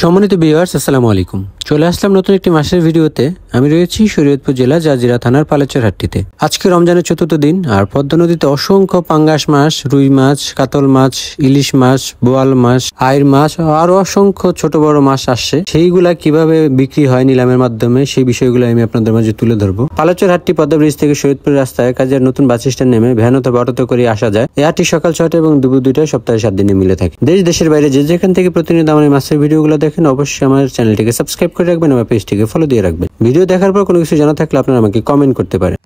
সম্মানিত ভিউয়ার্স, আসসালামু আলাইকুম। চলে আসলাম নতুন একটি মাসের ভিডিওতে। আমি রয়েছি শরীয়তপুর জেলা জাজিরা থানার পালেচর হাটটিতে। আজকে রমজানের চতুর্থ দিন, আর পদ্মা নদীতে অসংখ্য পাঙ্গাস মাছ, রুই মাছ, কাতল মাছ, ইলিশ মাছ, বোয়াল মাছ, আইর মাছ আরো অসংখ্য ছোট বড় মাছ আসছে। সেইগুলা কিভাবে বিক্রি হয় নিলামের মাধ্যমে, সেই বিষয়গুলো আমি আপনাদের মাঝে তুলে ধরবো। পালেচর হাটটি পদ্মা ব্রিজ থেকে শরীয়তপুর রাস্তায় কাজের নতুন বাস স্ট্যান্ড নেমে ভ্যান অথবা অটোতে করে আসা যায়। এই হাটটি সকাল 6টা এবং দুপুর 2টায় সপ্তাহে 7 দিনে মিলে থাকে। দেশের বাইরে যে যেখান থেকে প্রতিনিয়ত আমার এই মাছের ভিডিওগুলো দেখেন, অবশ্যই আমার চ্যানেলটিকে সাবস্ক্রাইব করে রাখবেন, আমার পেজটিকে ফলো দিয়ে রাখবেন। ভিডিও দেখার পর কোনো কিছু জানা থাকলে আপনারা আমাকে কমেন্ট করতে পারেন।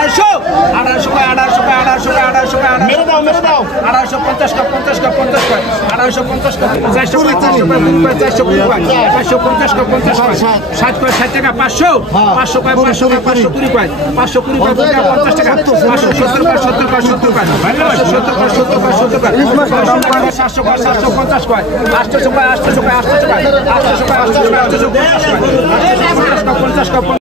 টাকা 1800 কয় 1850 কয় 1850 কয় 450 কয় 420 কয় 450 কয় 50 কয় 60 কয় 60 টাকা 500 কয় 520 কয় 520 কয় 50 টাকা 570 কয় 70 কয় 70 কয় 70 কয় 70 কয় 700 কয় 750 কয় 800 কয় 800 কয় 800 কয় 800 কয় 800 কয় 850 কয় 50 কয়